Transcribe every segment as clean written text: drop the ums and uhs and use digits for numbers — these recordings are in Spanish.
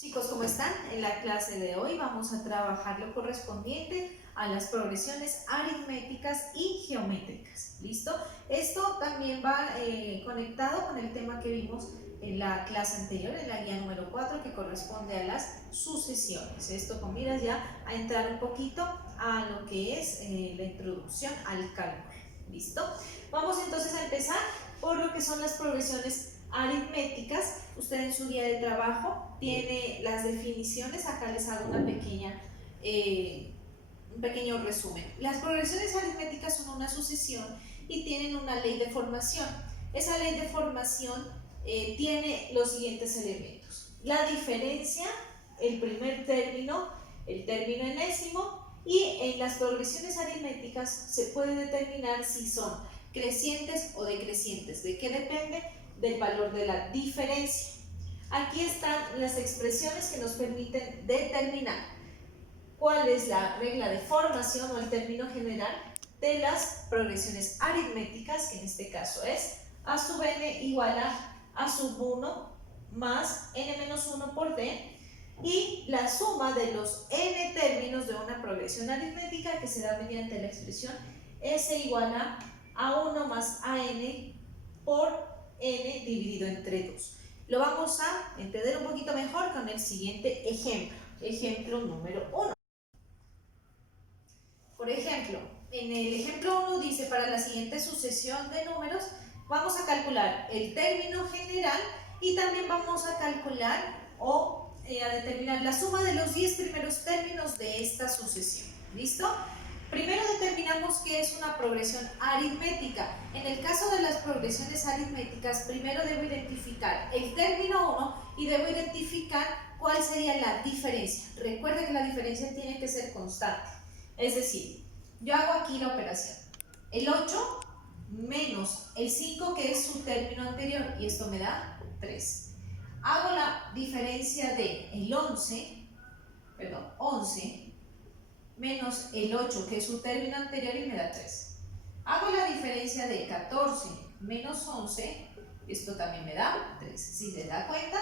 Chicos, ¿cómo están? En la clase de hoy vamos a trabajar lo correspondiente a las progresiones aritméticas y geométricas. ¿Listo? Esto también va conectado con el tema que vimos en la clase anterior, en la guía número 4, que corresponde a las sucesiones. Esto con miras ya a entrar un poquito a lo que es la introducción al cálculo. ¿Listo? Vamos entonces a empezar por lo que son las progresiones aritméticas. Usted en su guía de trabajo tiene las definiciones. Acá les hago una un pequeño resumen. Las progresiones aritméticas son una sucesión y tienen una ley de formación. Esa ley de formación tiene los siguientes elementos: la diferencia, el primer término, el término enésimo, y en las progresiones aritméticas se puede determinar si son crecientes o decrecientes. ¿De qué depende? Del valor de la diferencia. Aquí están las expresiones que nos permiten determinar cuál es la regla de formación o el término general de las progresiones aritméticas, que en este caso es a sub n igual a sub 1 más n menos 1 por d, y la suma de los n términos de una progresión aritmética que se da mediante la expresión s igual a 1 más an por n dividido entre 2. Lo vamos a entender un poquito mejor con el siguiente ejemplo. Ejemplo número 1. Por ejemplo, en el ejemplo 1 dice: para la siguiente sucesión de números vamos a calcular el término general y también vamos a calcular a determinar la suma de los 10 primeros términos de esta sucesión. ¿Listo? Primero determinamos qué es una progresión aritmética. En el caso de las progresiones aritméticas, primero debo identificar el término 1 y debo identificar cuál sería la diferencia. Recuerda que la diferencia tiene que ser constante. Es decir, yo hago aquí la operación: el 8 menos el 5, que es su término anterior, y esto me da 3. Hago la diferencia de el 11 menos el 8, que es su término anterior, y me da 3. Hago la diferencia de 14 menos 11, esto también me da 3. Si se da cuenta,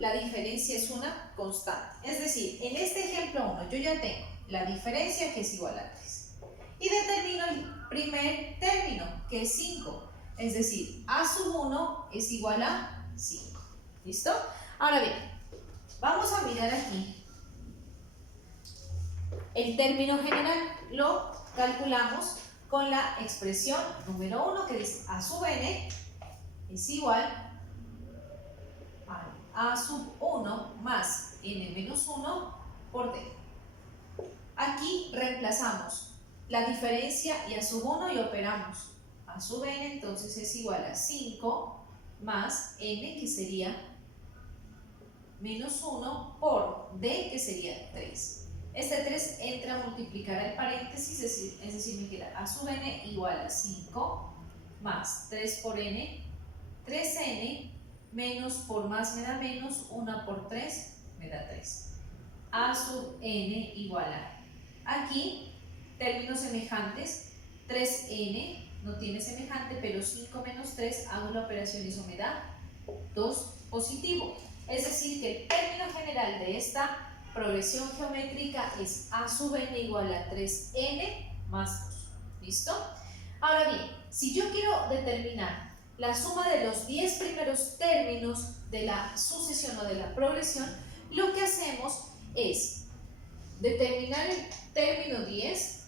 la diferencia es una constante. Es decir, en este ejemplo 1 yo ya tengo la diferencia, que es igual a 3. Y determino el primer término, que es 5. Es decir, a sub 1 es igual a 5. ¿Listo? Ahora bien, vamos a mirar aquí el término general. Lo calculamos con la expresión número 1, que es a sub n es igual a sub 1 más n menos 1 por d. Aquí reemplazamos la diferencia y a sub 1 y operamos a sub n, entonces es igual a 5 más n, que sería menos 1, por d, que sería 3. Este 3 entra a multiplicar el paréntesis, es decir, me queda a sub n igual a 5 más 3 por n, 3n, menos por más me da menos, 1 por 3 me da 3. A sub n igual a, aquí, términos semejantes, 3n no tiene semejante, pero 5 menos 3, hago la operación y eso me da 2 positivo. Es decir, que el término general de esta progresión geométrica es a sub n igual a 3n más 2. ¿Listo? Ahora bien, si yo quiero determinar la suma de los 10 primeros términos de la sucesión o de la progresión, lo que hacemos es determinar el término 10,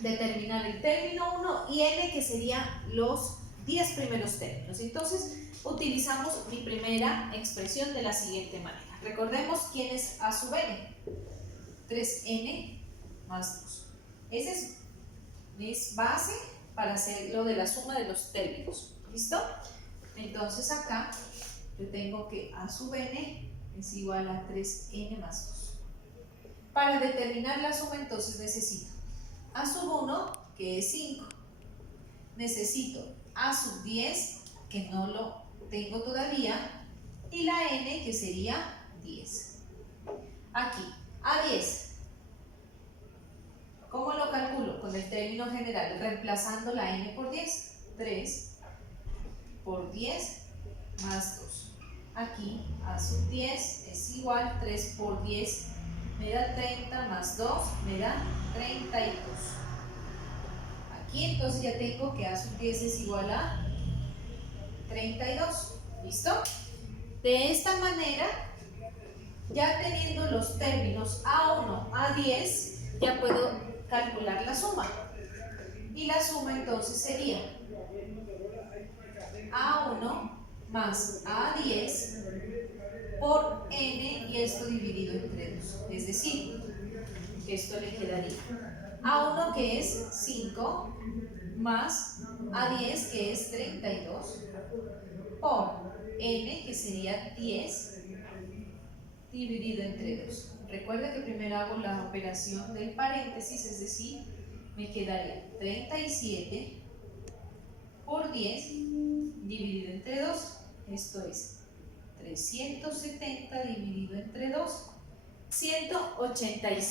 determinar el término 1 y n, que serían los 10 primeros términos. Entonces, utilizamos mi primera expresión de la siguiente manera. Recordemos quién es a sub n: 3n más 2. Esa es mi base para hacer lo de la suma de los términos. ¿Listo? Entonces acá yo tengo que a sub n es igual a 3n más 2. Para determinar la suma, entonces necesito a sub 1, que es 5. Necesito a sub 10, que no lo tengo todavía, y la n, que sería 10. Aquí, a 10, ¿cómo lo calculo? Con el término general, reemplazando la n por 10. 3 por 10 más 2. aquí a sub 10 es igual, 3 por 10 me da 30 más 2 me da 32. Aquí entonces ya tengo que a sub 10 es igual a 32. ¿Listo? De esta manera, ya teniendo los términos A1 a 10, ya puedo calcular la suma. Y la suma entonces sería A1 más A10 por n y esto dividido entre 2. Es decir, esto le quedaría A1 que es 5 más A10 que es 32 por n que sería 10 dividido entre 2. Recuerda que primero hago la operación del paréntesis, es decir, me quedaría 37 por 10 dividido entre 2. Esto es 370 dividido entre 2, 185.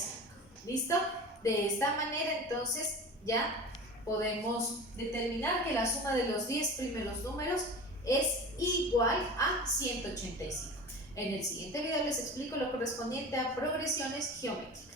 ¿Listo? De esta manera entonces ya podemos determinar que la suma de los 10 primeros números es igual a 185. En el siguiente video les explico lo correspondiente a progresiones geométricas.